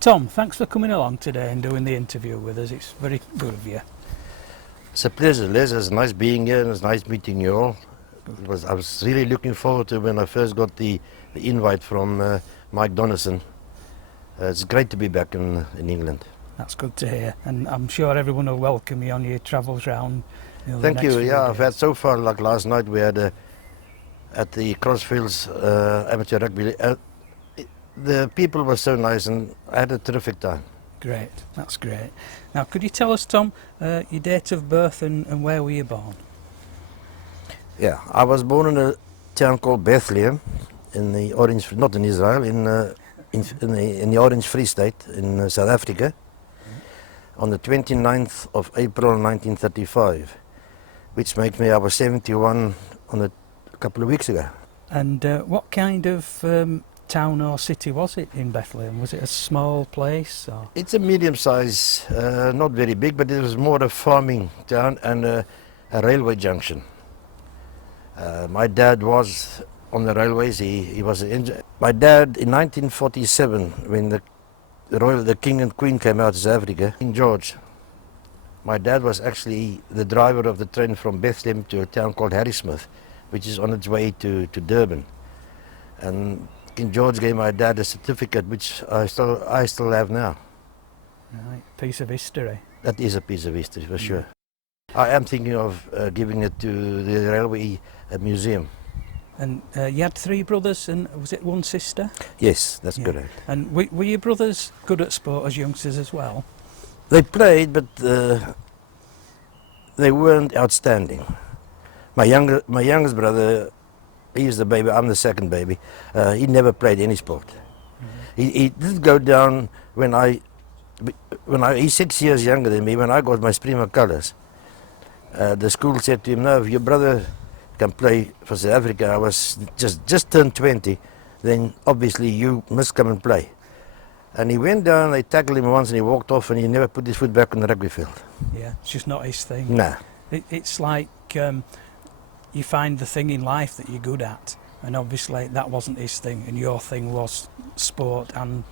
Tom, thanks for coming along today and doing the interview with us. It's very good of you. It's a pleasure, Les. It's nice being here and it's nice meeting you all. I was really looking forward to when I first got the invite from Mike Donaldson. It's great to be back in England. That's good to hear, and I'm sure everyone will welcome you on your travels round. Thank you. Yeah, I've had so far, like last night we had at the Crossfields amateur rugby. The people were so nice and I had a terrific time. Great, that's great. Now, could you tell us, Tom, your date of birth and where were you born? Yeah, I was born in a town called Bethlehem, in the Orange, not in Israel, in the Orange Free State in South Africa, on the 29th of April 1935, which makes me, I was 71 on a couple of weeks ago. And what kind of town or city was it in Bethlehem? Was it a small place? Or? It's a medium size, not very big, but it was more a farming town and a railway junction. My dad was on the railways. He was an engineer. My dad, in 1947, when the King and Queen came out of South Africa, King George, my dad was actually the driver of the train from Bethlehem to a town called Harrismith, which is on its way to Durban. And King George gave my dad a certificate, which I still have now. Right, piece of history. That is a piece of history for sure. I am thinking of giving it to the railway museum. And you had three brothers and was it one sister? Yes, that's correct. And were your brothers good at sport as youngsters as well? They played, but they weren't outstanding. My youngest brother, he's the baby, I'm the second baby. He never played any sport. He did go down he's 6 years younger than me. When I got my Prima colours, the school said to him, "No, if your brother can play for South Africa," I was just turned 20, then obviously you must come and play. And he went down, they tackled him once and he walked off and he never put his foot back on the rugby field. Yeah, it's just not his thing. Nah. It's like you find the thing in life that you're good at, and obviously that wasn't his thing, and your thing was sport and...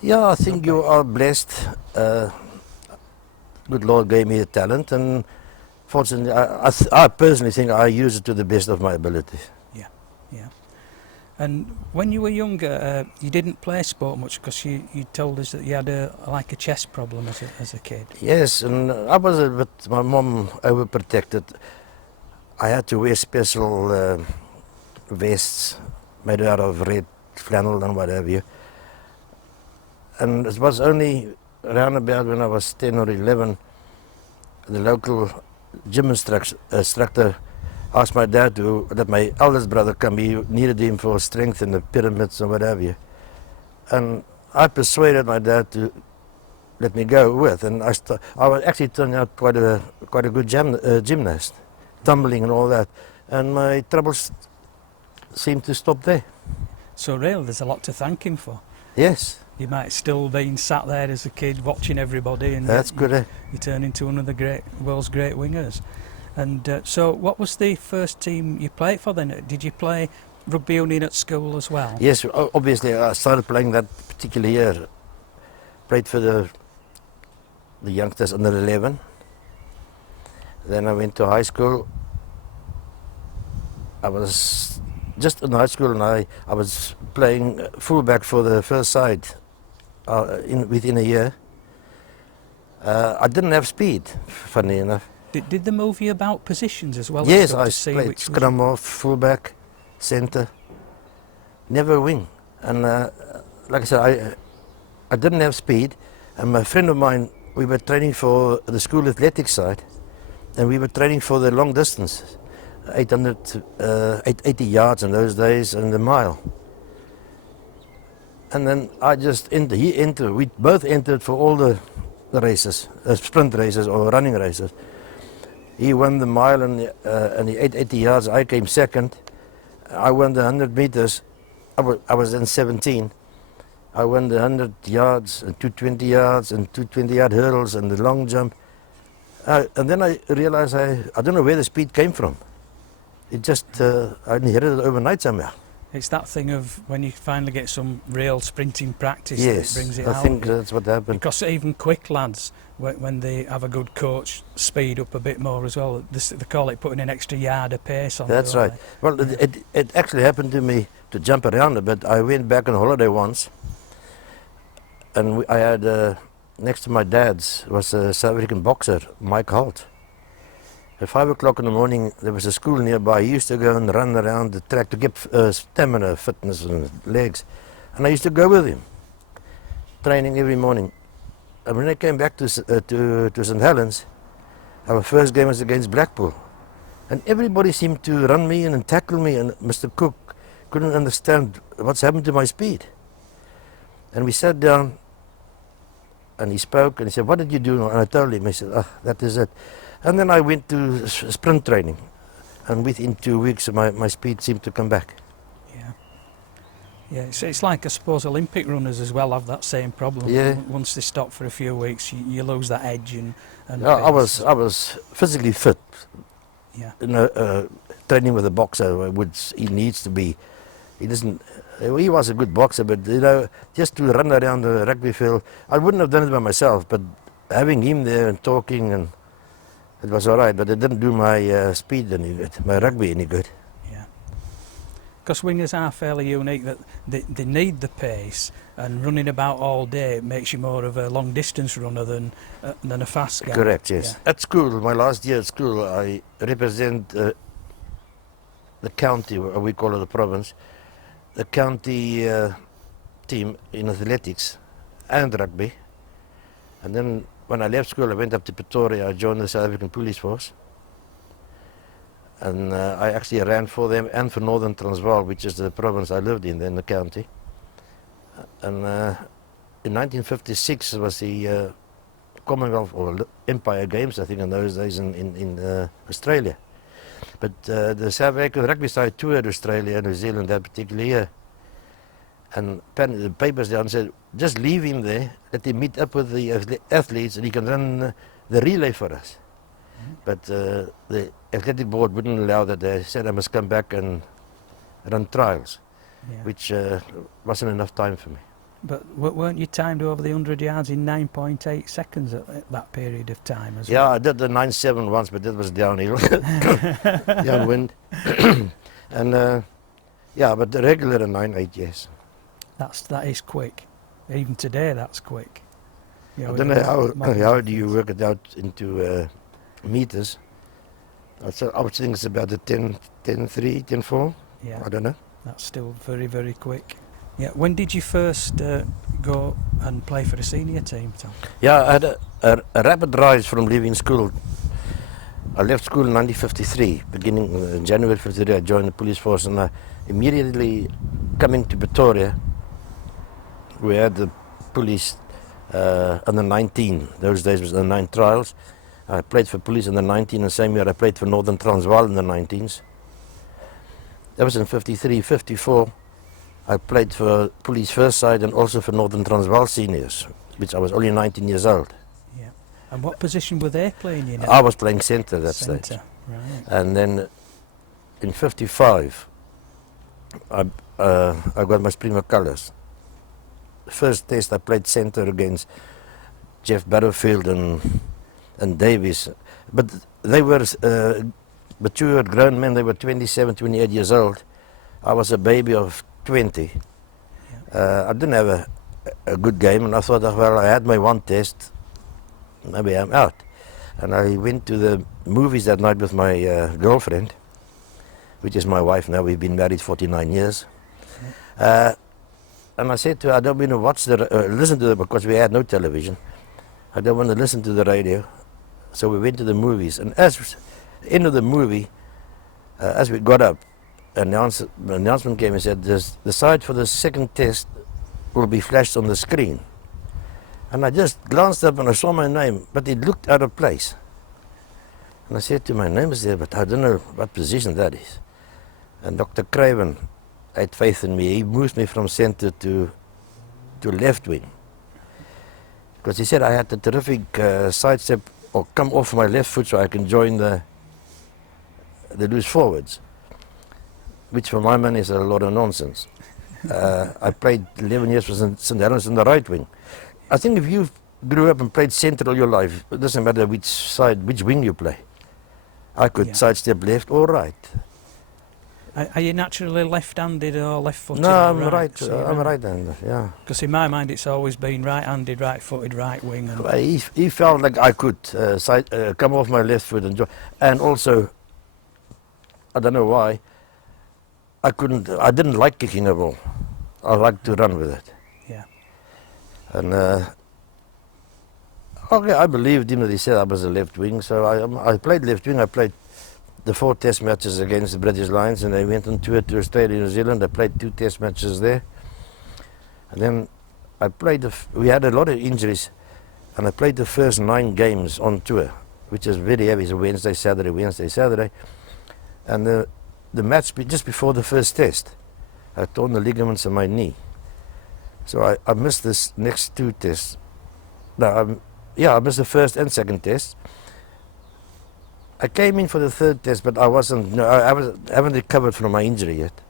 Yeah, I think you are blessed. Good Lord gave me the talent, and fortunately, I personally think I use it to the best of my ability. Yeah, yeah. And when you were younger, you didn't play sport much because you told us that you had a chest problem as a kid. Yes, and I was a bit, my mom overprotected. I had to wear special vests made out of red flannel and what have you. And it was only around about when I was 10 or 11, the local gym instructor asked my dad to let my eldest brother come. He needed him for strength in the pyramids or what have you. And I persuaded my dad to let me go with, and I was actually turned out quite a good gymnast, tumbling and all that. And my troubles seemed to stop there. So really, there's a lot to thank him for. Yes. You might still been sat there as a kid watching everybody, and that's good. You turn into one of the world's great wingers. And so, what was the first team you played for then? Did you play rugby union at school as well? Yes, obviously I started playing that particular year. Played for the youngsters under 11. Then I went to high school. I was just in high school and I was playing fullback for the first side within a year. I didn't have speed, funny enough. Did they move you about positions as well? Yes, I played scrum off, fullback, centre, never wing. And like I said, I didn't have speed. And a friend of mine, we were training for the school athletics side, and we were training for the long distance, 80 yards in those days and a mile. And then we both entered for all the races, sprint races or running races. He won the mile and the 80 yards. I came second. I won the 100 meters. I was then 17. I won the 100 yards and 220 yards and 220-yard hurdles and the long jump. And then I realized I don't know where the speed came from. It just, I inherited it overnight somehow. It's that thing of when you finally get some real sprinting practice Yes, that brings it I out think of you. that's what happened. Because even quick lads, when they have a good coach, speed up a bit more as well. They call it putting an extra yard of pace on. That's don't right. they? Well, Yeah. it actually happened to me to jump around a bit. I went back on holiday once, and I had next to my dad's was a South African boxer, Mike Holt. At 5 o'clock in the morning, there was a school nearby. He used to go and run around the track to get stamina, fitness, and legs. And I used to go with him, training every morning. And when I came back to St. Helens, our first game was against Blackpool. And everybody seemed to run me in and tackle me, and Mr. Cook couldn't understand what's happened to my speed. And we sat down, and he spoke, and he said, "What did you do?" And I told him. He said, "Ah, that is it." And then I went to sprint training, and within 2 weeks, my speed seemed to come back. Yeah. Yeah, it's like I suppose Olympic runners as well have that same problem. Yeah. Once they stop for a few weeks, you lose that edge and Yeah, I pace. was physically fit. Yeah. You know, training with a boxer, which he needs to be. He doesn't. He was a good boxer, but you know, just to run around the rugby field, I wouldn't have done it by myself. But having him there and talking, and it was all right. But it didn't do my speed any good, my rugby any good. Yeah. Because wingers are fairly unique, that they need the pace, and running about all day makes you more of a long distance runner than a fast guy. Correct. Yes. At school, my last year at school, I represent the county, or we call it the province, the county team in athletics and rugby. And then when I left school, I went up to Pretoria. I joined the South African Police Force. And I actually ran for them and for Northern Transvaal, which is the province I lived in, then the county. And in 1956 was the Commonwealth or Empire Games, I think, in those days in Australia. But the South African rugby side toured Australia and New Zealand that particular year. And apparently the papers down said, just leave him there, let him meet up with the athletes, and he can run the relay for us. But the athletic board wouldn't allow that. They said I must come back and run trials, Yeah. which wasn't enough time for me. But weren't you timed over the 100 yards in 9.8 seconds at that period of time as Yeah, well? I did the 9.7 once, but that was downhill, downwind. And yeah, but the regular 9.8, yes. That is quick. Even today, that's quick. You I with don't the know modern how do you methods. work it out into meters. I would think it's about a 10.3, 10.4. Yeah, I don't know. that's still very, very quick. Yeah. When did you first go and play for a senior team, Tom? Yeah, I had a rapid rise from leaving school. I left school in 1953, beginning in January 53. I joined the police force, and immediately coming to Pretoria, we had the police under 19. Those days was under 9 trials. I played for police in the 19, and same year I played for Northern Transvaal in the 19s. That was in 53, 54. I played for police first side and also for Northern Transvaal seniors, which I was only 19 years old. Yeah. And what position were they playing in? I was playing centre that stage. Centre, right. And then in 55, I got my Prima colours. First test I played centre against Jeff Barrowfield and Davies. But they were mature grown men. They were 27, 28 years old. I was a baby of 20. I didn't have a good game, and I thought, well, I had my one test, maybe I'm out. And I went to the movies that night with my girlfriend, which is my wife now. We've been married 49 years. And I said to her, I don't want to watch listen to them, because we had no television. I don't want to listen to the radio. So we went to the movies. And as the end of the movie, as we got up, an announcement came and said, the site for the second test will be flashed on the screen. And I just glanced up and I saw my name, but it looked out of place. And I said to my name is there, but I don't know what position that is. And Dr. Craven had faith in me. He moved me from centre to left wing. Because he said I had a terrific sidestep or come off my left foot so I can join the loose forwards. which for my money is a lot of nonsense. I played 11 years for St Helens in the right wing. I think if you grew up and played centre all your life, it doesn't matter which side, which wing you play. I could sidestep left or right. Are you naturally left-handed or left-footed? No, I'm right? right. So I'm a right-hander. Yeah. Because in my mind, it's always been right-handed, right-footed, right wing. And He felt like I could come off my left foot and join. And also, I don't know why, I didn't like kicking a ball. I liked to run with it. Yeah. And okay, I believed him that he said I was a left wing, so I played left wing. I played the 4 test matches against the British Lions, and I went on tour to Australia and New Zealand. I played 2 test matches there. And then I played, we had a lot of injuries, and I played the first 9 games on tour, which is very heavy. So Wednesday, Saturday. And the match just before the first test, I torn the ligaments in my knee. So I missed this next 2 tests. No, I missed the first and second test. I came in for the 3rd test, but I haven't recovered from my injury yet.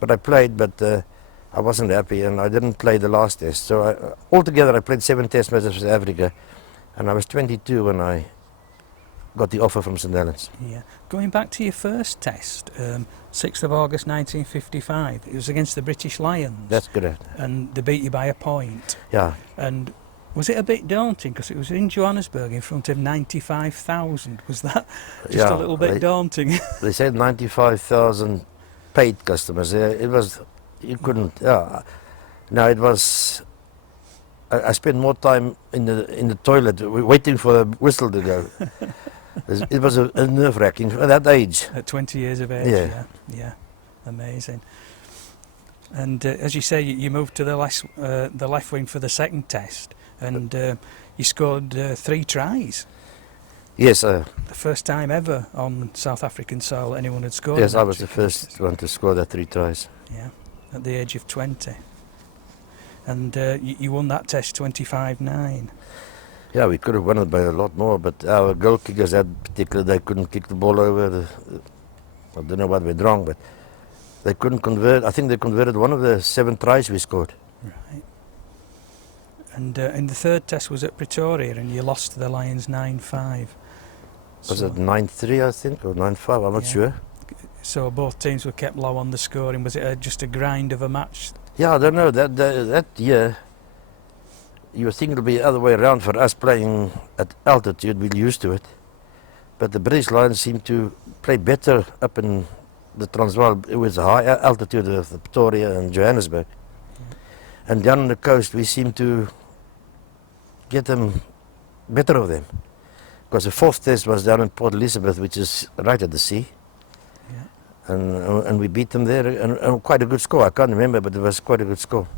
But I played, but I wasn't happy, and I didn't play the last test. So altogether, I played 7 test matches for South Africa, and I was 22 when I got the offer from St Helens. Yeah. Going back to your first test, 6th of August 1955, it was against the British Lions. That's correct. And they beat you by a point. Yeah. And was it a bit daunting? Because it was in Johannesburg in front of 95,000. Was that just a little bit daunting? They said 95,000 paid customers. It was, you couldn't, No, it was, I spent more time in the toilet waiting for the whistle to go. It was a nerve-wracking at that age. At 20 years of age, yeah. Amazing. And as you say, you moved to the left wing for the second test, and you scored 3 tries. Yes. The first time ever on South African soil anyone had scored. Yes, I was the first one to score the 3 tries. Yeah, at the age of 20. And you won that test 25-9. Yeah, we could have won it by a lot more, but our goal kickers, that particular, they couldn't kick the ball over. I don't know what went wrong, but they couldn't convert. I think they converted one of the 7 tries we scored. Right. And in the 3rd test was at Pretoria, and you lost to the Lions 9-5. Was it 9-3, I think, or 9-5? I'm not sure. So both teams were kept low on the scoring. Was it just a grind of a match? Yeah, I don't know. That year, you would think it would be the other way around for us playing at altitude. We're used to it. But the British Lions seemed to play better up in the Transvaal. It was a high altitude of Pretoria and Johannesburg. And down on the coast, we seemed to get them better of them. Because the 4th test was down in Port Elizabeth, which is right at the sea. Yeah. And we beat them there, and quite a good score. I can't remember, but it was quite a good score.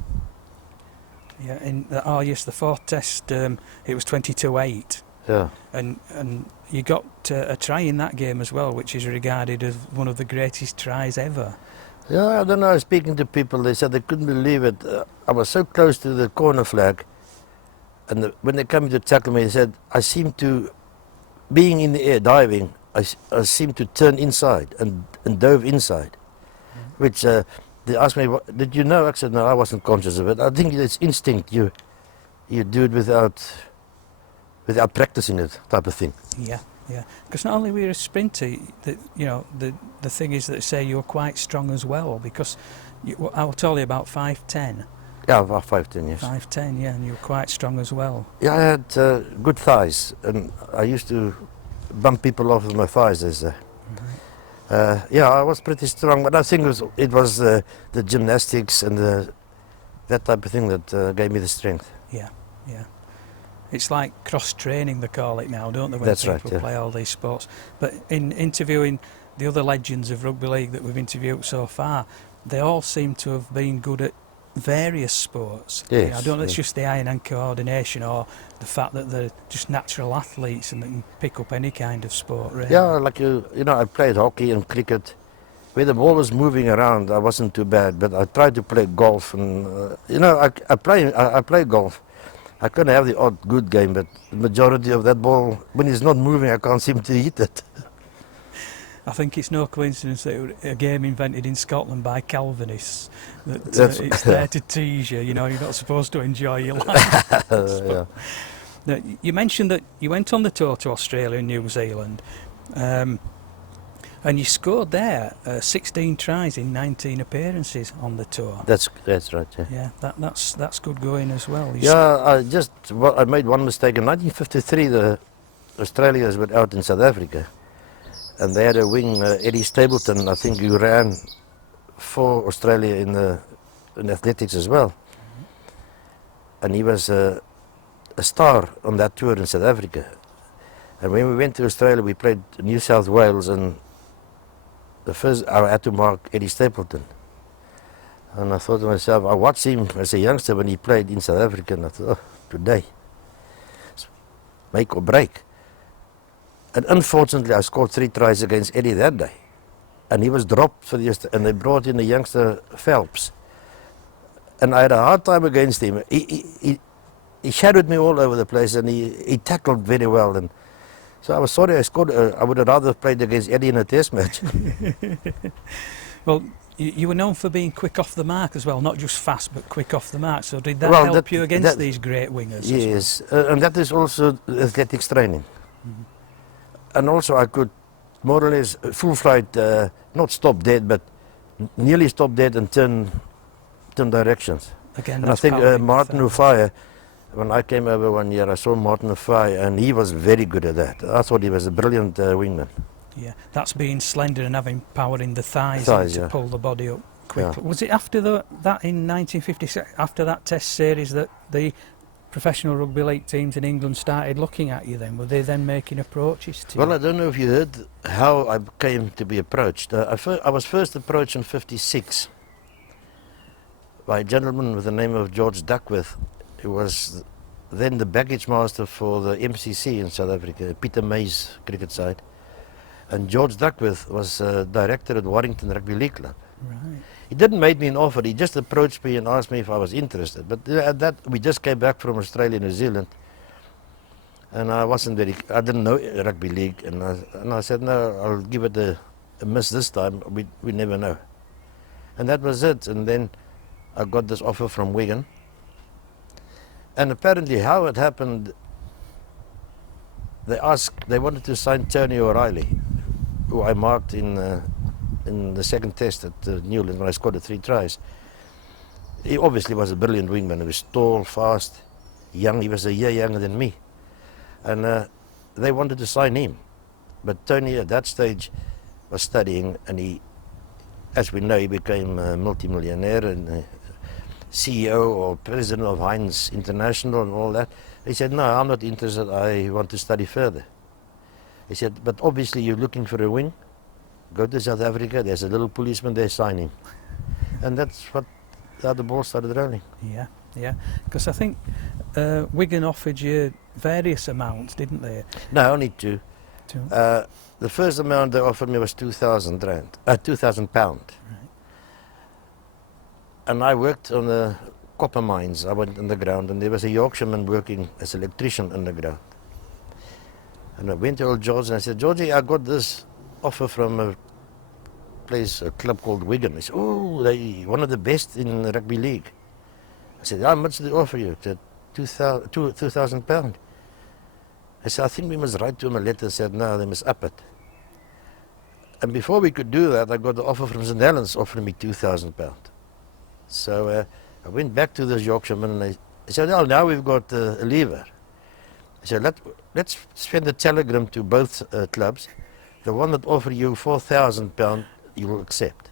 Yeah, the 4th test, it was 22-8. Yeah. And you got a try in that game as well, which is regarded as one of the greatest tries ever. Yeah, I don't know, speaking to people, they said they couldn't believe it. I was so close to the corner flag, and when they came to tackle me, they said, I seem to, being in the air, diving, I seemed to turn inside and dove inside, which they asked me, did you know? I said, no, I wasn't conscious of it. I think it's instinct. You do it without practicing it, type of thing. Yeah, yeah. Because not only were you a sprinter, the thing is that say you're quite strong as well, because I will tell you about 5'10". Yeah, about 5'10", yes. 5'10", yeah, and you were quite strong as well. Yeah, I had good thighs, and I used to bump people off with my thighs, they say. Yeah, I was pretty strong, but I think it was the gymnastics and that type of thing that gave me the strength. Yeah, yeah. It's like cross-training, they call it now, don't they, when That's people right, yeah. play all these sports. But in interviewing the other legends of rugby league that we've interviewed so far, they all seem to have been good at various sports. Yes, I don't know if it's just the iron and coordination or the fact that they're just natural athletes and they can pick up any kind of sport, really. Yeah, like I played hockey and cricket. Where the ball was moving around, I wasn't too bad, but I tried to play golf, and I play golf. I can have the odd good game, but the majority of that ball, when it's not moving, I can't seem to hit it. I think it's no coincidence that it was a game invented in Scotland by Calvinists. That it's there to tease you. You know, you're not supposed to enjoy your life. Yeah. Now, you mentioned that you went on the tour to Australia and New Zealand, and you scored there 16 tries in 19 appearances on the tour. That's right. Yeah. Yeah, that's good going as well. I made one mistake in 1953. Australia went out in South Africa, and they had a wing, Eddie Stapleton, I think, who ran for Australia in athletics as well. And he was a star on that tour in South Africa. And when we went to Australia, we played New South Wales, and I had to mark Eddie Stapleton. And I thought to myself, I watched him as a youngster when he played in South Africa, and I thought, today, it's make or break. And unfortunately, I scored 3 tries against Eddie that day. And he was dropped for and they brought in the youngster Phelps. And I had a hard time against him. He shadowed me all over the place, and he tackled very well. And so I was sorry I scored. I would have rather played against Eddie in a test match. Well, you were known for being quick off the mark as well, not just fast, but quick off the mark. So did that help you against these great wingers? Yes, and that is also athletics training. Mm-hmm. And also I could more or less full flight, not stop dead, but nearly stop dead and turn directions. Again, and I think Martin Hufaya, when I came over one year, I saw Martin Hufaya, and he was very good at that. I thought he was a brilliant wingman. Yeah, that's being slender and having power in the thighs to pull the body up quickly. Yeah. Was it after that in 1956, after that test series, that the professional rugby league teams in England started looking at you then? Were they then making approaches to you? Well, I don't know if you heard how I came to be approached. I was first approached in 56 by a gentleman with the name of George Duckworth, who was then the baggage master for the MCC in South Africa, Peter May's cricket side. And George Duckworth was director at Warrington Rugby League Club. Right. He didn't make me an offer, he just approached me and asked me if I was interested. But at that, we just came back from Australia, New Zealand, and I didn't know rugby league, and I said, no, I'll give it a miss this time, we never know. And that was it, and then I got this offer from Wigan. And apparently how it happened, they wanted to sign Tony O'Reilly, who I marked in the second test at Newland when I scored the 3 tries. He obviously was a brilliant wingman. He was tall, fast, young. He was a year younger than me. And they wanted to sign him. But Tony at that stage was studying, and he, as we know, he became a multimillionaire and CEO or president of Heinz International and all that. He said, no, I'm not interested. I want to study further. He said, but obviously you're looking for a wing. Go to South Africa, there's a little policeman there, sign him. And that's how the ball started rolling. Yeah, because I think Wigan offered you various amounts, didn't they? No, only 2. The first amount they offered me was £2,000. Right. And I worked on the copper mines. I went underground, and there was a Yorkshireman working as an electrician underground. And I went to old George and I said, Georgie, I got this offer from a club called Wigan. He said, oh, they're one of the best in the rugby league. I said, how much did they offer you? He said, £2,000. I said, I think we must write to him a letter. He said, no, they must up it. And before we could do that, I got the offer from St. Helens offering me £2,000. So I went back to this Yorkshireman and I said, oh, now we've got a lever. I said, let's send a telegram to both clubs. The one that offer you £4,000, you will accept.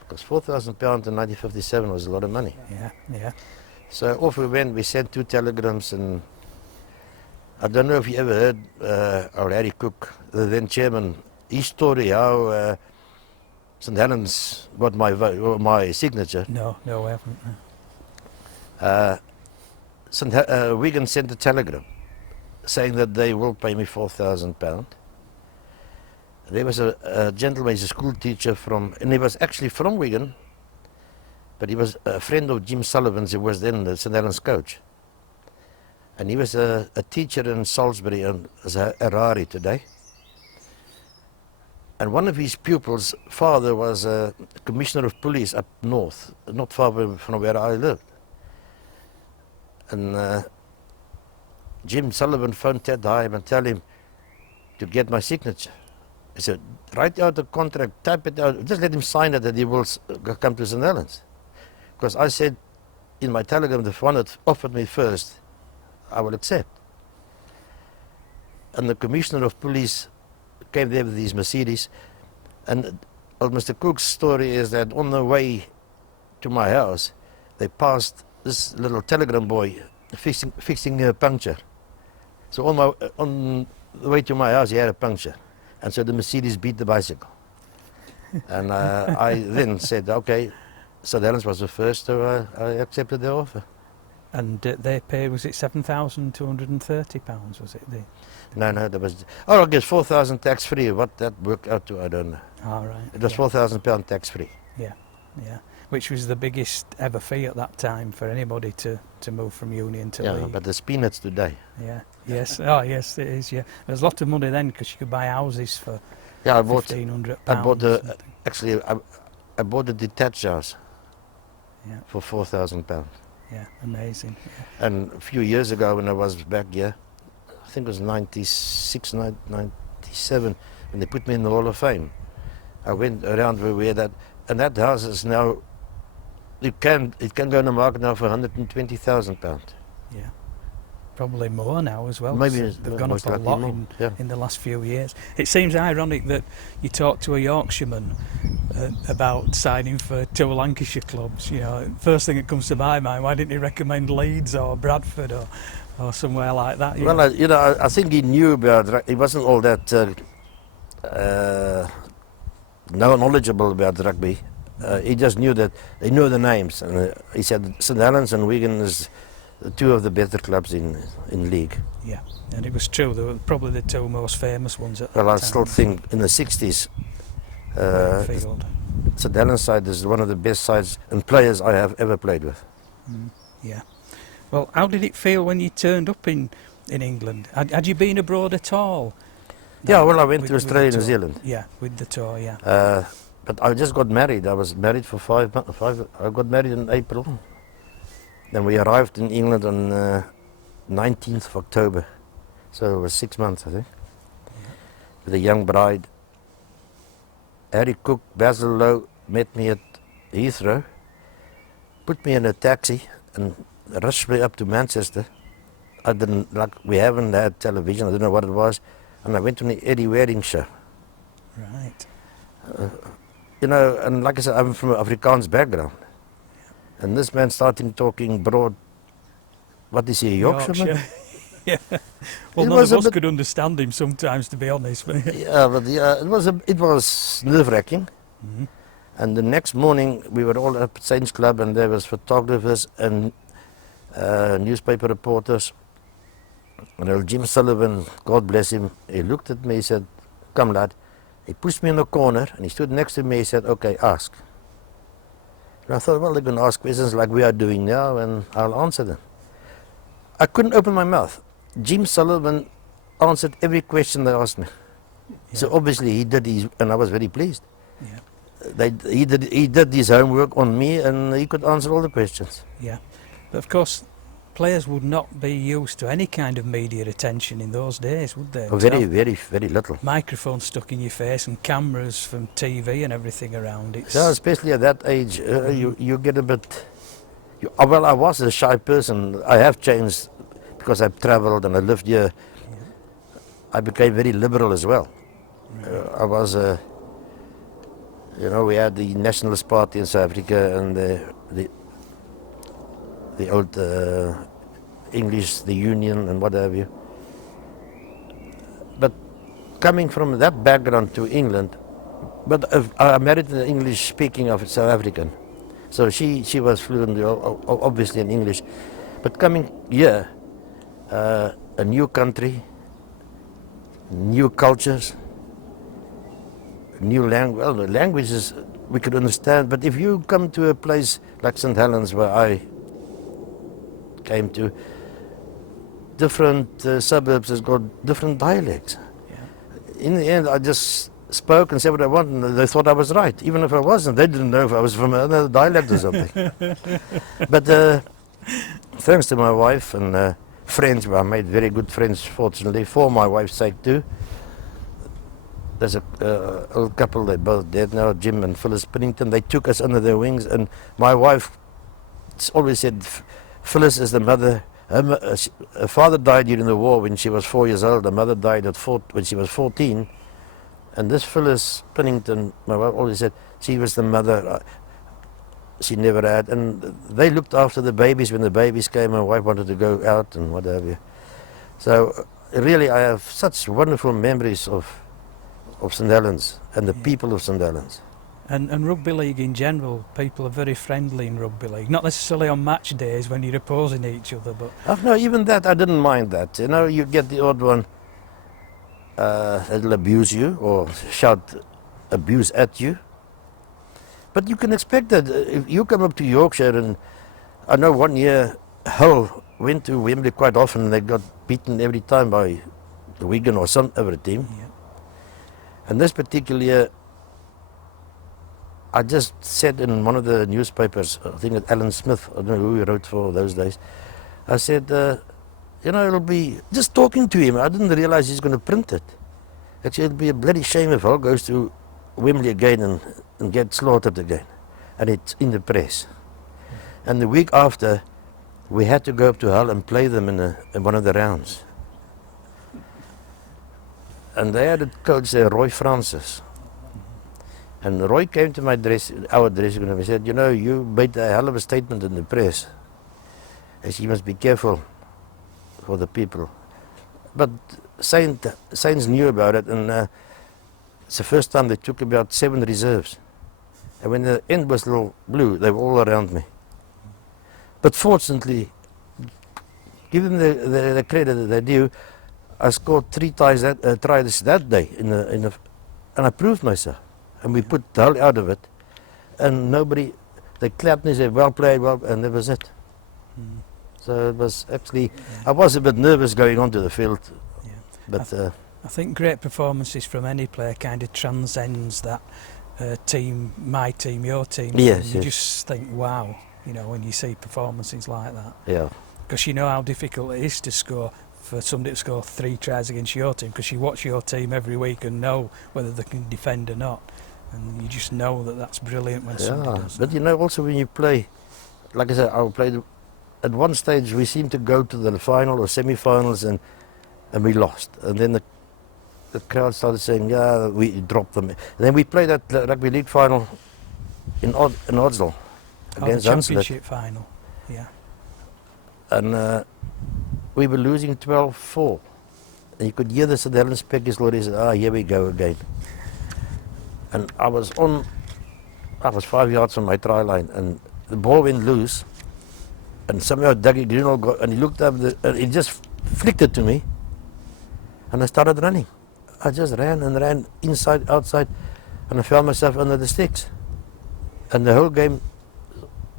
Because £4,000 in 1957 was a lot of money. Yeah. So off we went, we sent 2 telegrams, and I don't know if you ever heard our Harry Cook, the then chairman, his story how St. Helens got my signature. No, I haven't. Wigan sent a telegram saying that they will pay me £4,000. There was a gentleman, he's a school teacher and he was actually from Wigan, but he was a friend of Jim Sullivan's, who was then the St. Helens coach. And he was a teacher in Salisbury as a Harare today. And one of his pupils' father was a commissioner of police up north, not far from where I lived. And Jim Sullivan phoned Ted Hyam and tell him to get my signature. He said, write out the contract, type it out, just let him sign it that he will come to St. Helens. Because I said in my telegram, the one that offered me first, I will accept. And the commissioner of police came there with his Mercedes. And Mr. Cook's story is that on the way to my house, they passed this little telegram boy fixing a puncture. So on the way to my house, he had a puncture. And so the Mercedes beat the bicycle. And I then said, okay, St. Helens was the first, so I accepted the offer. And they paid, was it £7,230, was it? No, there was, I guess 4,000 tax-free. What that worked out to, I don't know. All right. It was £4,000 tax-free. Yeah. Which was the biggest ever fee at that time for anybody to move from Union to League. Yeah, but there's peanuts today. Yeah, yes. Oh, yes, it is, yeah. There's a lot of money then because you could buy houses for £1,500. I bought a detached house for £4,000. Yeah, amazing. Yeah. And a few years ago when I was back here, I think it was 96, 97, when they put me in the Hall of Fame. I went around where that, and that house is now, it can go in the market now for £120,000. Yeah, probably more now as well. Maybe they've gone up a lot in the last few years. It seems ironic that you talk to a Yorkshireman about signing for two Lancashire clubs. You know, first thing that comes to my mind, why didn't he recommend Leeds or Bradford or somewhere like that? Well, I think he knew about. He wasn't all that knowledgeable about rugby. He just knew that he knew the names, and he said St. Helens and Wigan is two of the better clubs in league. Yeah, and it was true. They were probably the two most famous ones at that time. Well, I still think in the 60s, St. Helens side is one of the best sides and players I have ever played with. Yeah. Well, how did it feel when you turned up in England? Had you been abroad at all? Yeah, well, I went to Australia and New Zealand. Yeah, with the tour, yeah. But I just got married. I was married for 5 months. I got married in April. Then we arrived in England on 19th of October. So it was 6 months, I think. Yeah. With a young bride. Harry Cook, Basil Lowe met me at Heathrow, put me in a taxi and rushed me up to Manchester. We haven't had television, I don't know what it was. And I went to the Eddie Waring show. Right. And like I said, I'm from an Afrikaans background. Yeah. And this man started talking broad, what is he, a Yorkshireman? Yeah. Well, none of us could understand him sometimes, to be honest. It was nerve-wracking. Mm-hmm. And the next morning, we were all at Saints Club, and there was photographers and newspaper reporters. And old Jim Sullivan, God bless him, he looked at me, he said, come lad. He pushed me in the corner and he stood next to me, he said, okay, ask. And I thought, well, they're going to ask questions like we are doing now and I'll answer them. I couldn't open my mouth. Jim Sullivan answered every question they asked me. Yeah. So obviously he did his, and I was very pleased. Yeah. He did his homework on me and he could answer all the questions. Yeah, but of course, players would not be used to any kind of media attention in those days, would they? Oh, very little. Microphones stuck in your face and cameras from TV and everything around. Yeah, especially at that age, you get a bit... Well, I was a shy person. I have changed because I've travelled and I lived here. Yeah. I became very liberal as well. Right. I was... we had the Nationalist Party in South Africa and the old English, the Union and what have you. But coming from that background to England, but I married an English speaking of South African. So she was fluent obviously in English. But coming here, a new country, new cultures, new language. Well, the languages we could understand, but if you come to a place like St. Helens where I came to, different suburbs has got different dialects. Yeah. In the end, I just spoke and said what I wanted, and they thought I was right. Even if I wasn't, they didn't know if I was from another dialect or something. But thanks to my wife and friends, I made very good friends, fortunately, for my wife's sake too. There's a old couple, they're both dead now, Jim and Phyllis Pennington. They took us under their wings, and my wife always said Phyllis is the mother. Her father died during the war when she was 4 years old. Her mother died when she was 14. And this Phyllis Pennington, my wife always said, she was the mother she never had. And they looked after the babies when the babies came. My wife wanted to go out and what have you. So really I have such wonderful memories of St Helens and the people of St Helens. And rugby league in general, people are very friendly in rugby league. Not necessarily on match days when you're opposing each other, but... Oh, no, even that, I didn't mind that. You know, you get the odd one that'll abuse you or shout abuse at you. But you can expect that. If you come up to Yorkshire, and I know one year Hull went to Wembley quite often, and they got beaten every time by the Wigan or some other team. Yeah. And this particular year, I just said in one of the newspapers, I think it's Alan Smith, I don't know who he wrote for those days, I said, you know, it'll be, just talking to him, I didn't realize he's going to print it. Actually, it'll be a bloody shame if Hull goes to Wembley again and gets slaughtered again. And it's in the press. And the week after, we had to go up to Hull and play them in one of the rounds. And they had a coach there, Roy Francis. And Roy came to our dressing room and said, you know, you made a hell of a statement in the press. As you must be careful for the people. But Saints knew about it, and it's the first time they took about 7 reserves. And when the end whistle blew, they were all around me. But fortunately, give them the credit that they do, I scored 3 tries that day, and I proved myself. And we put the hell out of it, and they clapped and said, well played, and that was it. Mm. So it was actually, I was a bit nervous going onto the field, but... I think great performances from any player kind of transcends that team, my team, your team. Yes, you just think, wow, you know, when you see performances like that. Yeah. Because you know how difficult it is to score, for somebody to score 3 tries against your team, because you watch your team every week and know whether they can defend or not. And you just know that that's brilliant when somebody does but that. you know, also when you play, like I said, I played, at one stage we seemed to go to the final or semi-finals and we lost. And then the crowd started saying, yeah, we dropped them. And then we played that rugby league final in Oddsall against the championship final, yeah. And we were losing 12-4. And you could hear the St Helens Pekkies Lorry say, here we go again. And I was 5 yards from my try line, and the ball went loose, and somehow Dougie Greenwald got, and he looked up, and he just flicked it to me, and I started running. I just ran and ran, inside, outside, and I found myself under the sticks. And the whole game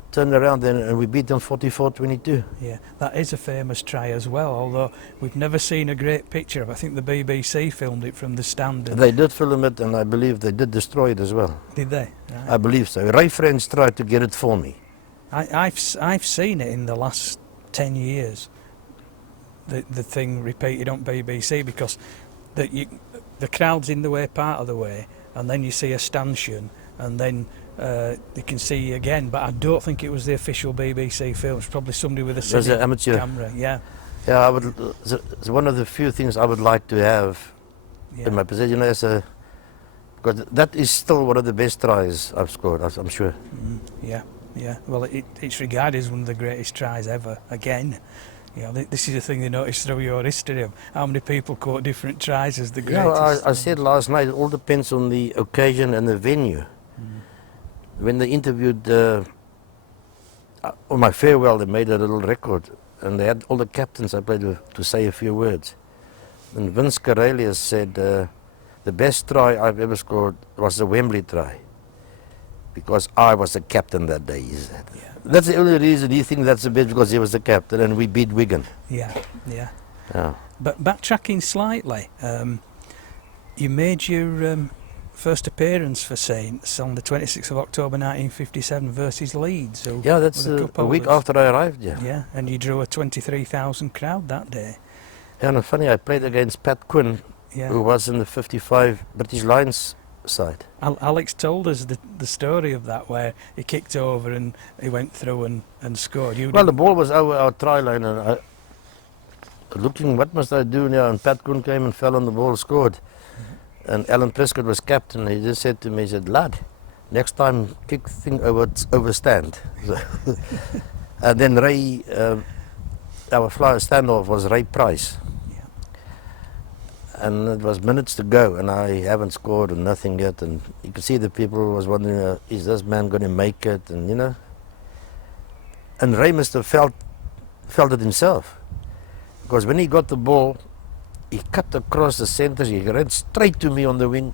turned around then, and we beat them 44-22. Yeah, that is a famous try as well, although we've never seen a great picture of it. I think the BBC filmed it from the stand. They did film it, and I believe they did destroy it as well. Did they? Right. I believe so. Ray French tried to get it for me. I've seen it in the last 10 years, the thing repeated on BBC, because the crowd's in the way, part of the way, and then you see a stanchion, and then you can see again, but I don't think it was the official BBC film. It's probably somebody with a amateur camera. Yeah. Yeah, it's one of the few things I would like to have in my possession because that is still one of the best tries I've scored, I'm sure. Yeah. Well, it's regarded as one of the greatest tries ever. Again, you know, this is a thing they notice through your history of how many people quote different tries as the greatest. Yeah, I said last night, it all depends on the occasion and the venue. When they interviewed, on my farewell, they made a little record, and they had all the captains I played with to say a few words. And Vince Corellius said, the best try I've ever scored was the Wembley try, because I was the captain that day, he said. Yeah. That's the only reason he thinks that's the best, because he was the captain, and we beat Wigan. Yeah. Yeah. But backtracking slightly, you made your first appearance for Saints on the 26th of October 1957 versus Leeds. Who Yeah, that's were the a cup week holders. after I arrived, yeah. Yeah, and you drew a 23,000 crowd that day. Yeah, and funny, I played against Pat Quinn, Yeah. who was in the 55 British Lions side. Alex told us the story of that, where he kicked over and he went through and scored. You Well, the didn't- ball was over our try line, and I, looking, what must I do now? And Pat Quinn came and fell on the ball, scored. And Alan Prescott was captain. He just said to me, he said, lad, next time kick thing overstand. So and then Ray, our flyer standoff was Ray Price. Yeah. And it was minutes to go, and I haven't scored and nothing yet. And you could see the people was wondering, is this man going to make it? And you know. And Ray must have felt it himself, because when he got the ball, he cut across the centre. He ran straight to me on the wing.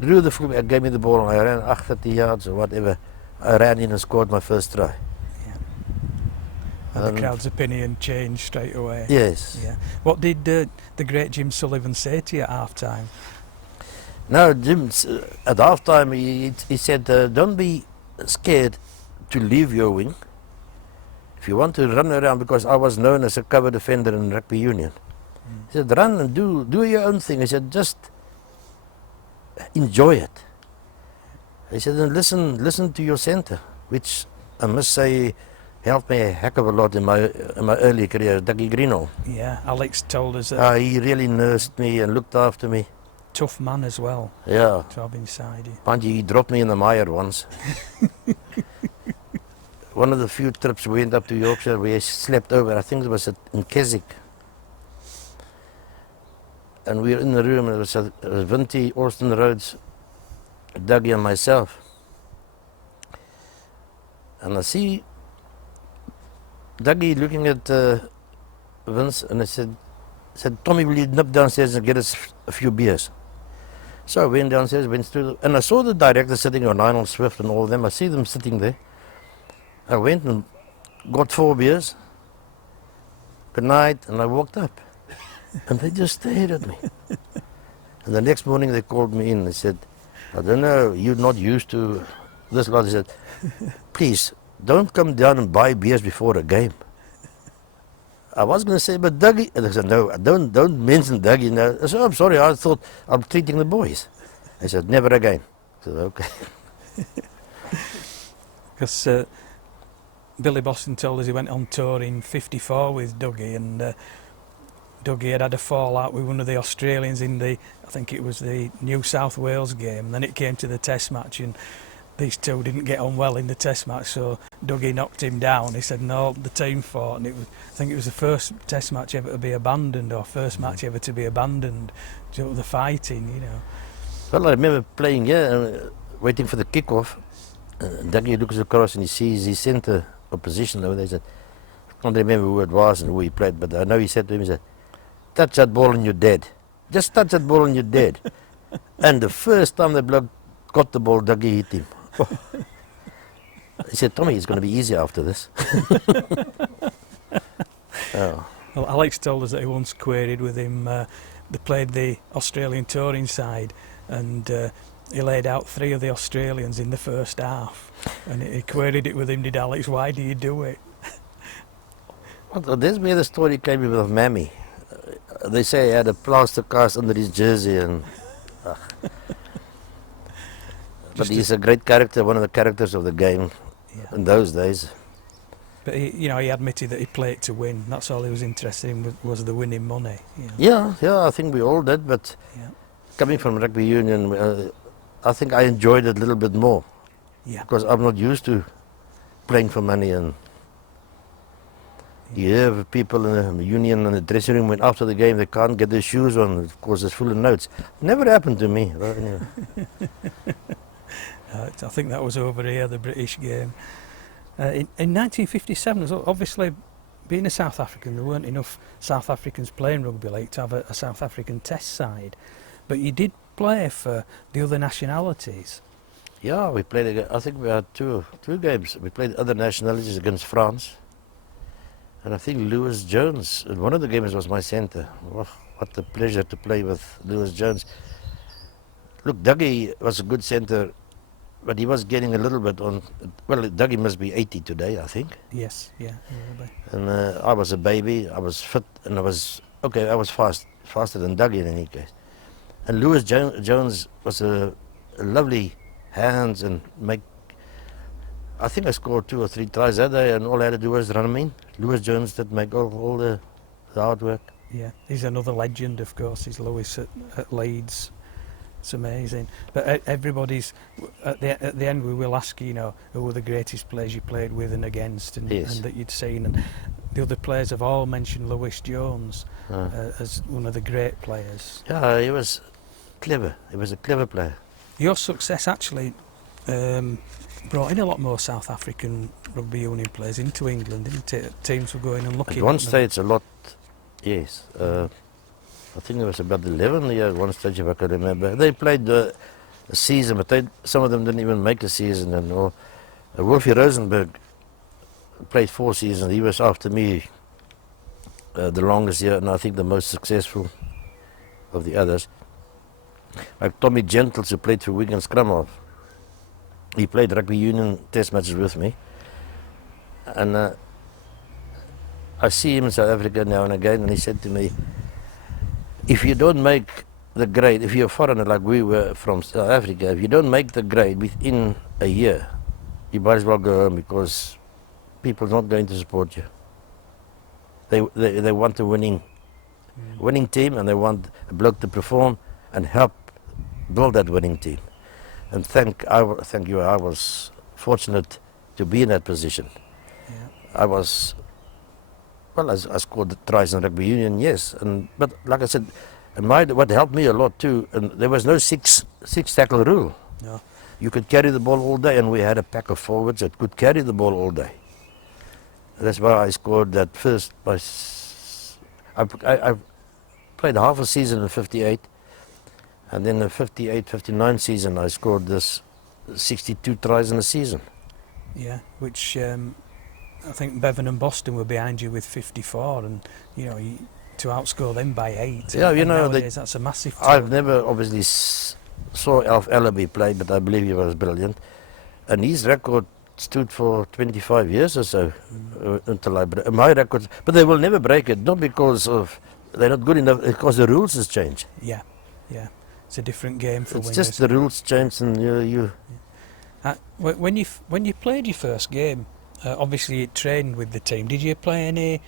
Drew the fullback, gave me the ball, and I ran 30 yards or whatever. I ran in and scored my first try. And the crowd's opinion changed straight away. Yes. Yeah. What did the great Jim Sullivan say to you at half time? No, Jim, at half time he said, don't be scared to leave your wing. If you want to run around, because I was known as a cover defender in rugby union. He said, run and do your own thing. He said, just enjoy it. He said, and listen to your centre, which I must say helped me a heck of a lot in my early career, Dougie Greenall. Yeah, Alex told us that. He really nursed me and looked after me. Tough man as well Yeah. to have inside you. Mind you, he dropped me in the mire once. One of the few trips we went up to Yorkshire, we slept over. I think it was in Keswick. And we were in the room, and it was Vinty, Austin Rhodes, Dougie and myself. And I see Dougie looking at Vince, and I said, Tommy, will you nip downstairs and get us a few beers? So I went downstairs, went through, and I saw the director sitting on Lionel Swift and all of them. I see them sitting there. I went and got 4 beers. Good night, and I walked up. And they just stared at me. And the next morning they called me in. They said, I don't know, you're not used to this lot. They said, please, don't come down and buy beers before a game. I was going to say, but Dougie, and they said, no, don't mention Dougie now. I said, I'm sorry, I thought I'm treating the boys. I said, never again. I said, okay. Because Billy Boston told us he went on tour in '54 with Dougie, and Dougie had a fallout with one of the Australians in I think it was the New South Wales game, and then it came to the test match, and these two didn't get on well in the test match, so Dougie knocked him down. He said, no, the team fought, and I think it was the first test match ever to be abandoned, or first match ever to be abandoned due to the fighting, you know. Well, I remember playing here, waiting for the kick-off. Dougie looks across and he sees his centre opposition over there. He said, I can't remember who it was and who he played, but I know he said to him, he said, touch that ball and you're dead. Just touch that ball and you're dead. And the first time the bloke got the ball, Dougie hit him. He said, Tommy, it's going to be easy after this. Oh. Well, Alex told us that he once queried with him, they played the Australian touring side, and he laid out 3 of the Australians in the first half, and he queried it with him, did Alex, why do you do it? Well, there's where the story came in with Mammy. They say he had a plaster cast under his jersey, and but he's a great character, one of the characters of the game in those days. But he admitted that he played to win. That's all he was interested in, was the winning money. Yeah, I think we all did. But coming from rugby union, I think I enjoyed it a little bit more. Yeah. Because I'm not used to playing for money, and you have people in the union in the dressing room when after the game they can't get their shoes on. Of course, it's full of notes. Never happened to me. Right? Anyway. I think that was over here, the British game. In 1957, obviously, being a South African, there weren't enough South Africans playing rugby league to have a South African test side. But you did play for the other nationalities. Yeah, we played, I think we had two games. We played other nationalities against France. And I think Lewis Jones, in one of the games was my centre. Oh, what a pleasure to play with Lewis Jones. Look, Dougie was a good centre, but he was getting a little bit on. Well, Dougie must be 80 today, I think. Yes, yeah, he will be. And I was a baby. I was fit, and I was faster than Dougie in any case. And Lewis Jones was a lovely hands and make. I think I scored 2 or 3 tries that day, and all I had to do was run them in. Lewis Jones did make all the hard work. Yeah, he's another legend, of course. He's Lewis at Leeds. It's amazing. But everybody's at the end. We will ask you, who were the greatest players you played with and against, and that you'd seen. And the other players have all mentioned Lewis Jones as one of the great players. Yeah, he was clever. He was a clever player. Your success actually brought in a lot more South African rugby union players into England, didn't it? Teams were going and looking. At one stage, a lot. Yes. I think there was about 11 here at one stage, if I can remember. They played a season, but some of them didn't even make a season. And Wolfie Rosenberg played 4 seasons. He was after me the longest year, and I think the most successful of the others. Like Tommy Gentles, who played for Wigan Scrum-Half. He played rugby union test matches with me. And I see him in South Africa now and again, and he said to me, if you don't make the grade, if you're a foreigner like we were from South Africa, if you don't make the grade within a year, you might as well go home, because people are not going to support you. They want a winning team, and they want a bloke to perform and help build that winning team. And thank you, I was fortunate to be in that position. Yeah. I was, well, I scored the tries in rugby union, yes, but like I said, what helped me a lot too, and there was no six tackle rule. No. You could carry the ball all day, and we had a pack of forwards that could carry the ball all day. That's why I scored that first. I played half a season in '58, and then the '58-'59 season I scored this 62 tries in a season. Yeah, which I think Bevan and Boston were behind you with 54, and to outscore them by 8. Yeah, and nowadays that's a massive toll. I've never obviously saw Alf Ellaby play, but I believe he was brilliant, and his record stood for 25 years or so until my records, but they will never break it, not because they're not good enough, because the rules has changed. Yeah, it's a different game for wingers. It's just the rules changed, and you. When you played your first game, obviously you trained with the team. Did you play any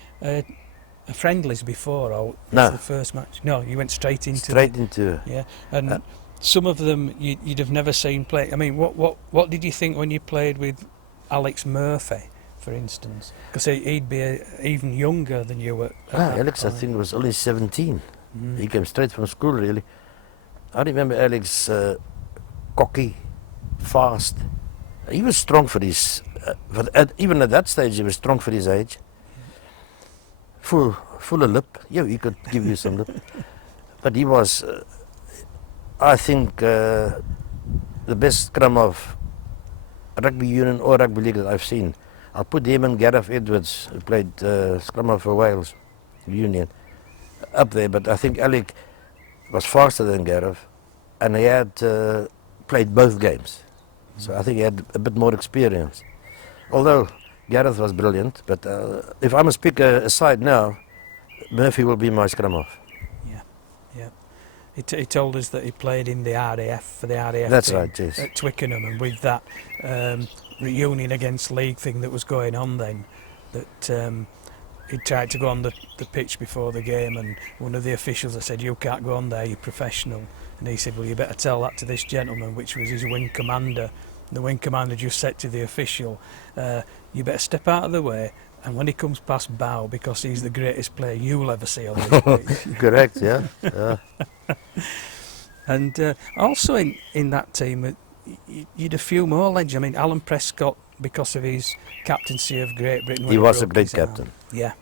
friendlies before, or No. the first match? No, you went straight into. Yeah, and some of them you'd have never seen play. I mean, what did you think when you played with Alex Murphy, for instance? Because he'd be even younger than you were. Alex, point. I think, was only 17. He came straight from school, really. I remember Alex, cocky, fast. He was strong for his. Even at that stage, he was strong for his age. Full of lip. Yeah, he could give you some lip. But he was, I think, the best scrum of rugby union or rugby league that I've seen. I'll put him and Gareth Edwards, who played scrum half for Wales Union, up there. But I think Alec was faster than Gareth, and he had played both games. So I think he had a bit more experience. Although Gareth was brilliant, but if I must pick a side now, Murphy will be my scrum half. Yeah. He told us that he played in the RAF for the RAF That's team right, yes. at Twickenham, and with that reunion against league thing that was going on then, that he tried to go on the pitch before the game, and one of the officials said, "You can't go on there, you're professional." And he said, "Well, you better tell that to this gentleman," which was his wing commander. The wing commander just said to the official, "You better step out of the way, and when he comes past, bow, because he's the greatest player you'll ever see on this pitch." Correct, yeah. And also in that team, you'd a few more legends. I mean, Alan Prescott, because of his captaincy of Great Britain. He was a great captain. Yeah.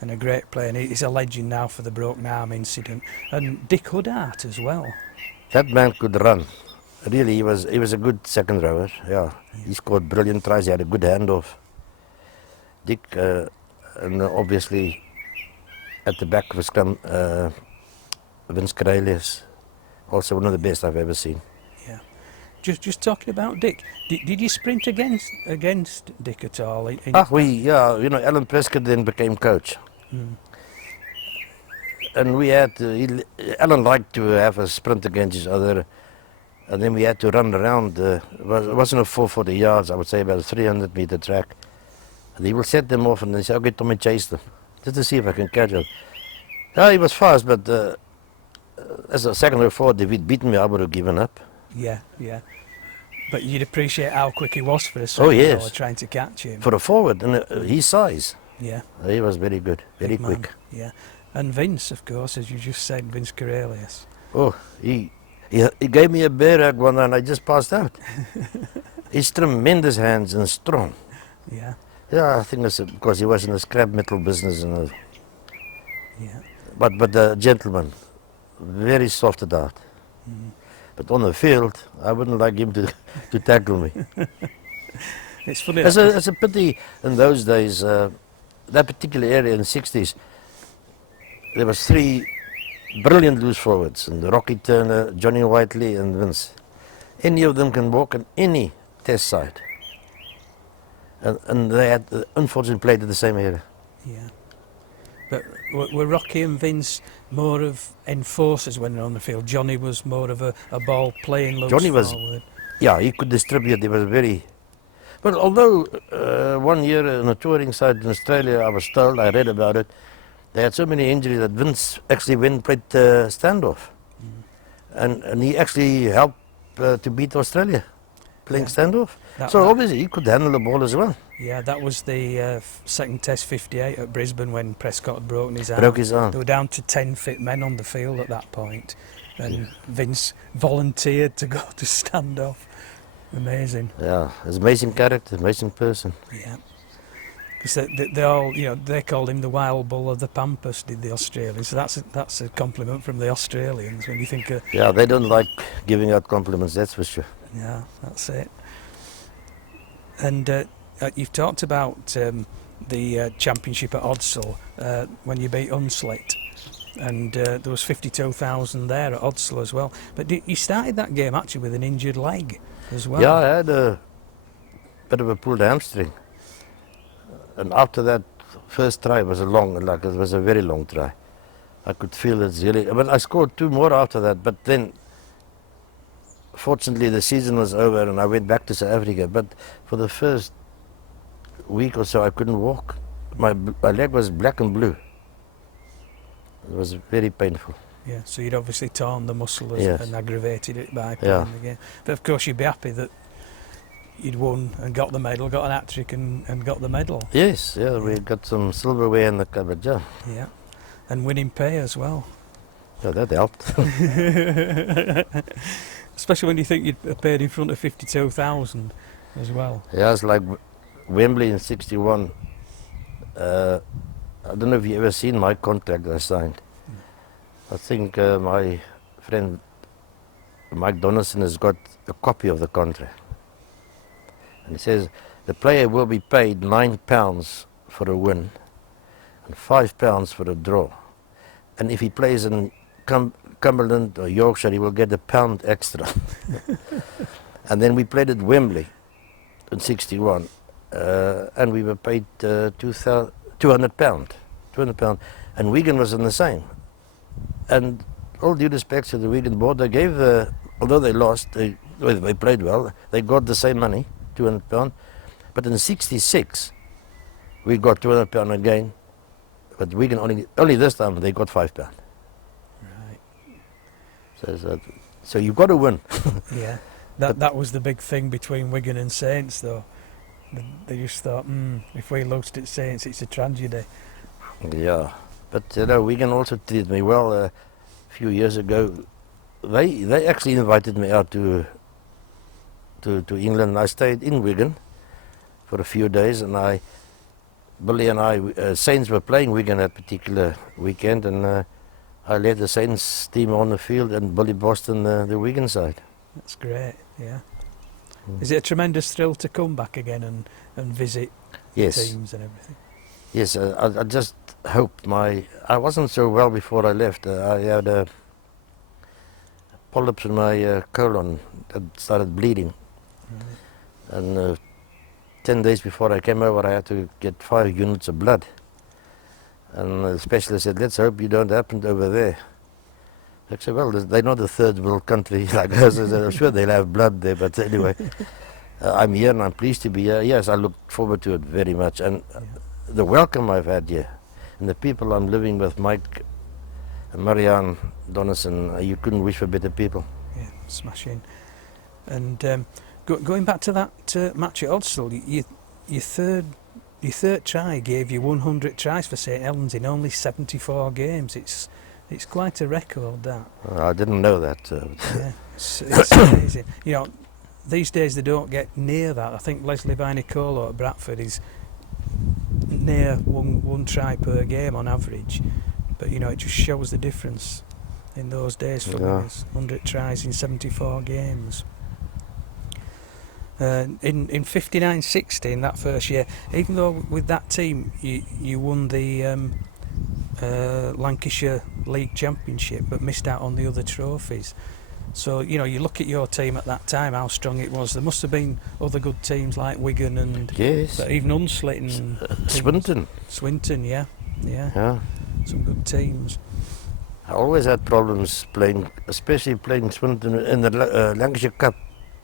And a great player. And he's a legend now for the Broken Arm incident. And Dick Huddart as well. That man could run. Really, he was a good second rower. Yeah. He scored brilliant tries. He had a good handoff. Dick, and obviously at the back of his scrum, Vince Cornelius, also one of the best I've ever seen. Yeah. Just talking about Dick, did you sprint against Dick at all? Alan Prescott then became coach. Mm. And we had Alan liked to have a sprint against each other, and then we had to run around. It wasn't a 440 yards, I would say about a 300-meter track. And he will set them off and they say, okay, Tommy, chase them, just to see if I can catch them. Yeah, he was fast, but as a second or fourth, if he'd beaten me, I would have given up. Yeah. But you'd appreciate how quick he was for a yes. trying to catch him. For a forward, and his size. Yeah. He was very good, very Big man. quick. Yeah. And Vince, of course, as you just said, Vince Corelius. Oh, he gave me a bear hug one and I just passed out. He's tremendous hands and strong. Yeah. Yeah, I think that's because he was in the scrap metal business. Yeah. But a gentleman, very softed out. Mm. But on the field, I wouldn't like him to tackle me. It's funny. It's a pity in those days, that particular area in the 60s, there was 3 brilliant loose forwards, and Rocky Turner, Johnny Whiteley and Vince. Any of them can walk on any test side. And they had, unfortunately, played in the same area. Yeah. But were Rocky and Vince more of enforcers when they're on the field? Johnny was more of a ball playing loose Johnny was, forward. yeah, he could distribute. He was very. But although 1 year on a touring side in Australia, I was told, I read about it, they had so many injuries that Vince actually went and played standoff. And he actually helped to beat Australia, playing standoff. So obviously he could handle the ball as well. Yeah, that was the second test 58 at Brisbane when Prescott had broken his arm. Broke his arm. They were down to 10 fit men on the field at that point, and Vince volunteered to go to standoff. Amazing. Yeah, he's an amazing character, amazing person. Yeah. Because they all, they called him the wild bull of the pampas, did the Australians. So that's a compliment from the Australians when you think of... Yeah, they don't like giving out compliments, that's for sure. Yeah, that's it. And you've talked about the championship at Odsal when you beat Unslet. And there was 52,000 there at Odsal as well. But you started that game actually with an injured leg as well. Yeah, I had a bit of a pulled hamstring. And after that first try was it was a very long try. I could feel it really, but I scored 2 more after that. But then, fortunately, the season was over and I went back to South Africa. But for the first week or so, I couldn't walk. My leg was black and blue. It was very painful. Yeah, so you'd obviously torn the muscle Yes. and aggravated it by playing the game. But of course, you'd be happy that you'd won and got the medal, got an hat-trick and got the medal. Yes, yeah, we got some silverware in the cupboard, yeah. Yeah, and winning pay as well. Yeah, that helped. Especially when you think you'd appeared in front of 52,000 as well. Yeah, it's like Wembley in 61. I don't know if you ever seen my contract I signed. I think my friend Mike Donaldson has got a copy of the contract. And it says the player will be paid £9 for a win and £5 for a draw. And if he plays in Cumberland or Yorkshire, he will get £1 extra. And then we played at Wembley in 61, and we were paid £200. And Wigan was in the same. And all due respect to the Wigan board, they gave, although they lost, they played well, they got the same money, £200. But in 66, we got £200 again. But Wigan only this time they got £5. Right. So you've got to win. Yeah, that was the big thing between Wigan and Saints, though. They just thought, if we lost at Saints, it's a tragedy. Yeah, but Wigan also treated me well. A few years ago, they actually invited me out to England. I stayed in Wigan for a few days, and Billy and I, Saints were playing Wigan that particular weekend, and I led the Saints team on the field, and Billy Boston the Wigan side. That's great, yeah. Is it a tremendous thrill to come back again and visit teams and everything? Yes, I just hope I wasn't so well before I left. I had a polyps in my colon that started bleeding. And 10 days before I came over, I had to get 5 units of blood. And the specialist said, let's hope you don't happen over there. I said, well, they're not a third world country like us. I said, I'm sure they'll have blood there, but anyway, I'm here and I'm pleased to be here. Yes, I look forward to it very much. And the welcome I've had here, and the people I'm living with, Mike, Marianne, Donison, you couldn't wish for better people. Yeah, smashing. And going back to that match at Odstall, your third try gave you 100 tries for St Helens in only 74 games. It's quite a record, that. I didn't know that. Yeah, it's amazing. You know, these days they don't get near that. I think Leslie Vinicolo at Bradford is near one try per game on average. But, you know, it just shows the difference in those days for us. 100 tries in 74 games. In 59-60, in that first year, even though with that team you won the Lancashire League Championship but missed out on the other trophies. So, you know, you look at your team at that time, how strong it was. There must have been other good teams like Wigan and even Unslitten. Swinton, yeah. Some good teams. I always had problems playing, especially playing Swinton in the Lancashire Cup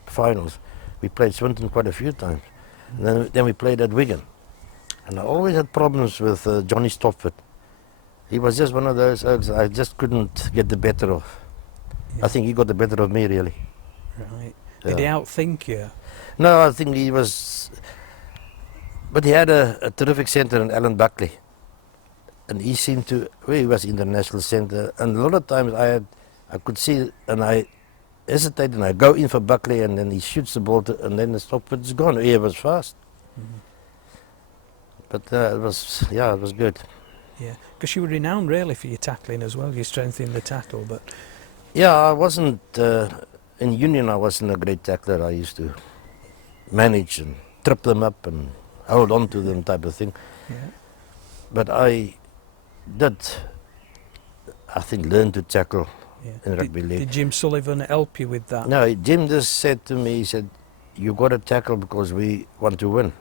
finals. We played Swinton quite a few times. And then we played at Wigan. And I always had problems with Johnny Stopford. He was just one of those I just couldn't get the better of. Yeah. I think he got the better of me, really. Right. Did he outthink you? No, I think he was... But he had a terrific centre in Alan Buckley. And he seemed to... Well, he was international centre. And a lot of times I could see, and I hesitate, and I go in for Buckley, and then he shoots the ball, and then the Stopford's gone. He was fast. Mm-hmm. But it was good. Yeah, because you were renowned really for your tackling as well, your strength in the tackle. But yeah, I wasn't in Union. I wasn't a great tackler. I used to manage and trip them up and hold on to them, type of thing. Yeah. But I did, I think, learn to tackle in rugby league. Did Jim Sullivan help you with that? No, Jim just said to me, he said, "You got to tackle because we want to win.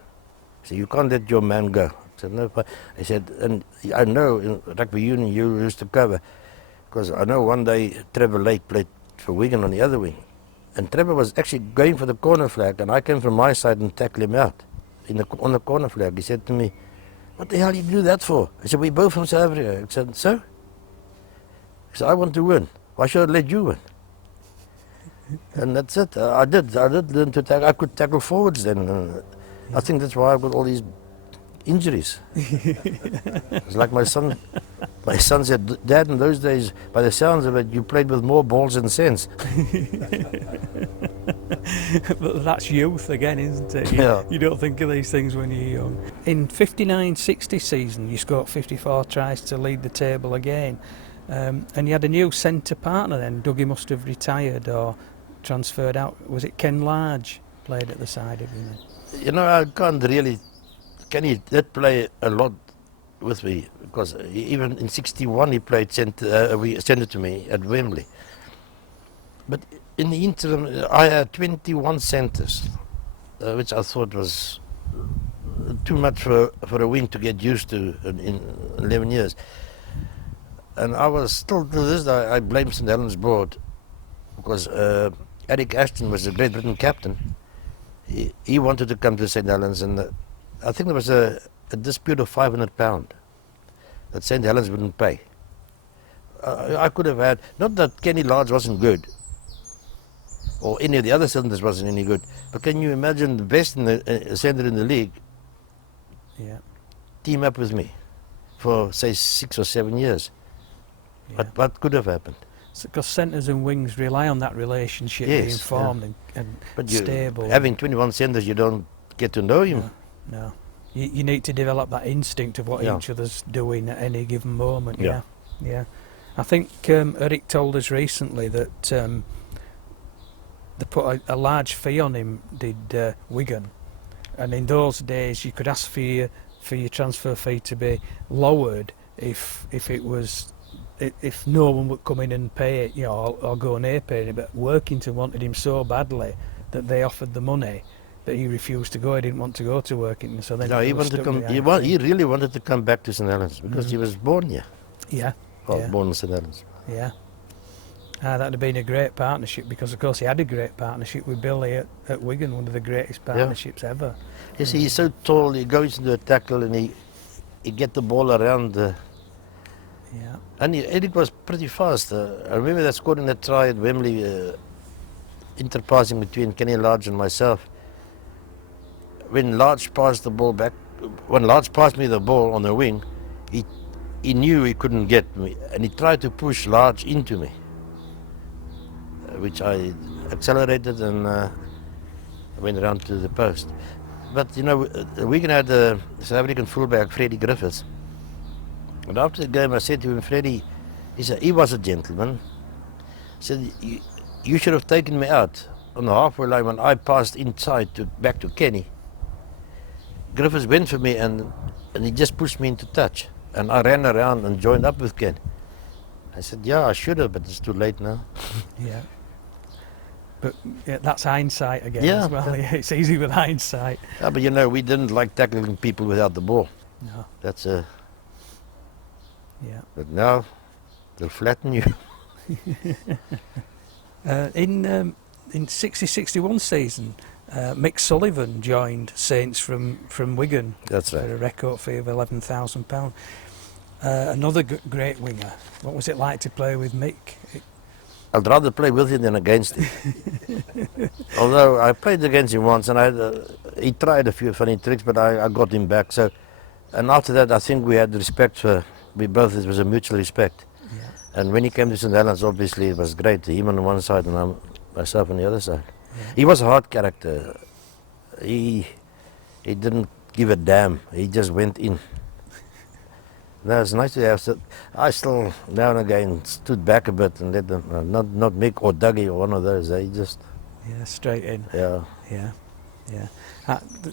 So you can't let your man go." I said, "No." I said, "And I know in rugby union you used to cover, because I know one day Trevor Lake played for Wigan on the other wing, and Trevor was actually going for the corner flag, and I came from my side and tackled him out on the corner flag." He said to me, "What the hell did you do that for?" I said, "We both from South Africa." I said, "So?" He said, "I want to win. Why should I let you win?" And that's it. I did learn to tackle. I could tackle forwards then. I think that's why I've got all these injuries. It's like my son said, "Dad, in those days, by the sounds of it, you played with more balls than sense." But that's youth again, isn't it? Yeah. You don't think of these things when you're young. In 59-60 season, you scored 54 tries to lead the table again. And you had a new centre partner then. Dougie must have retired or transferred out. Was it Ken Large played at the side of you? You know, I can't really... Kenny did play a lot with me, because even in 61 he played centre to me at Wembley. But in the interim, I had 21 centres, which I thought was too much for a wing to get used to in 11 years. And I was still, to this day, I blame St Helens board, because Eric Ashton was the Great Britain captain. He wanted to come to St Helens, and I think there was a dispute of £500 that St Helens wouldn't pay. I could have had, not that Kenny Large wasn't good, or any of the other centres wasn't any good, but can you imagine the best in the centre in the league team up with me for, say, 6 or 7 years? Yeah. What could have happened? Because centres and wings rely on that relationship being formed and stable. Having 21 centres, you don't get to know him. No. You need to develop that instinct of what each other's doing at any given moment. Yeah. I think Eric told us recently that they put a large fee on him, did Wigan, and in those days you could ask for your transfer fee to be lowered if it was if no one would come in and pay it, or go near paying it, but Workington wanted him so badly that they offered the money, but he refused to go. He didn't want to go to Workington, so then No, he was wanted to stuck come. with the He really wanted to come back to St Helens because he was born here. Yeah, Well, yeah, born in St Helens. yeah. That'd have been a great partnership, because of course he had a great partnership with Billy at Wigan, one of the greatest partnerships ever. You see, he's so tall. He goes into a tackle and he get the ball around. Yeah, And Eric was pretty fast. I remember that scoring that try at Wembley, interpassing between Kenny Large and myself. When Large passed the ball back, when Large passed me the ball on the wing, he knew he couldn't get me, and he tried to push Large into me, which I accelerated and went around to the post. But you know, Wigan had a South African fullback, Freddie Griffiths. And after the game, I said to him, Freddie, he was a gentleman. I said, you should have taken me out on the halfway line when I passed inside back to Kenny. Griffiths went for me and he just pushed me into touch. And I ran around and joined up with Ken. I said, yeah, I should have, but it's too late now. yeah. But that's hindsight again Yeah. as well. Yeah, it's easy with hindsight. Yeah, but you know, we didn't like tackling people without the ball. No. That's Yeah. But now they'll flatten you. In 60-61 season, Mick Sullivan joined Saints from Wigan. That's right. For a record fee of £11,000. Another great winger. What was it like to play with Mick? I'd rather play with him than against him. Although I played against him once, and he tried a few funny tricks, but I got him back. So, and after that, I think we had respect for. We both. It was a mutual respect. Yeah. And when he came to St Helens, obviously it was great. Him on one side and myself on the other side. Yeah. He was a hard character. He didn't give a damn. He just went in. No, it's nice to have. I still now and again stood back a bit and let them, not Mick or Dougie or one of those. They just Straight in. Yeah. Yeah.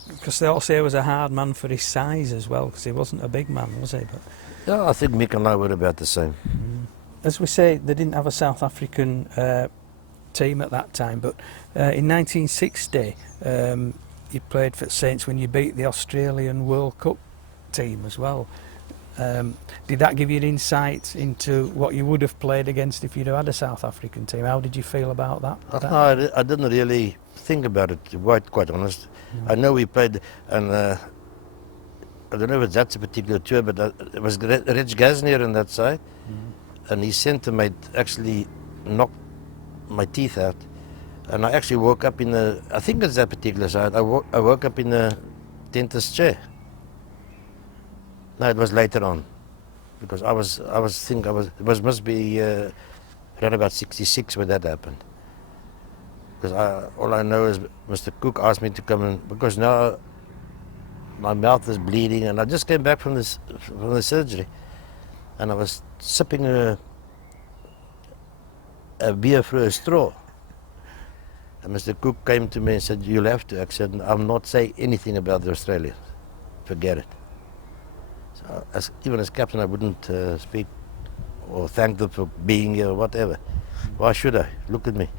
Because they all say he was a hard man for his size as well, because he wasn't a big man, was he? But Yeah, I think Mick and I were about the same. as we say, they didn't have a South African team at that time, but in 1960 you played for Saints when you beat the Australian World Cup team as well. Did that give you an insight into what you would have played against if you'd have had a South African team? How did you feel about that? No, I didn't really think about it, to be quite honest. I know we played, and I don't know if that's a particular tour, but it was Reg Gasnier on that side, and his centre-mate actually knocked my teeth out. And I actually woke up in the, I think it's that particular side, I woke up in the dentist's chair. No, it was later on, because must be around about 66 when that happened. Because all I know is Mr. Cook asked me to come in, because now my mouth is bleeding, and I just came back from the surgery, and I was sipping a beer through a straw. And Mr. Cook came to me and said, "You'll have to." I said, "I'm not saying anything about the Australians. Forget it." So, even as captain, I wouldn't speak or thank them for being here or whatever. Why should I? Look at me.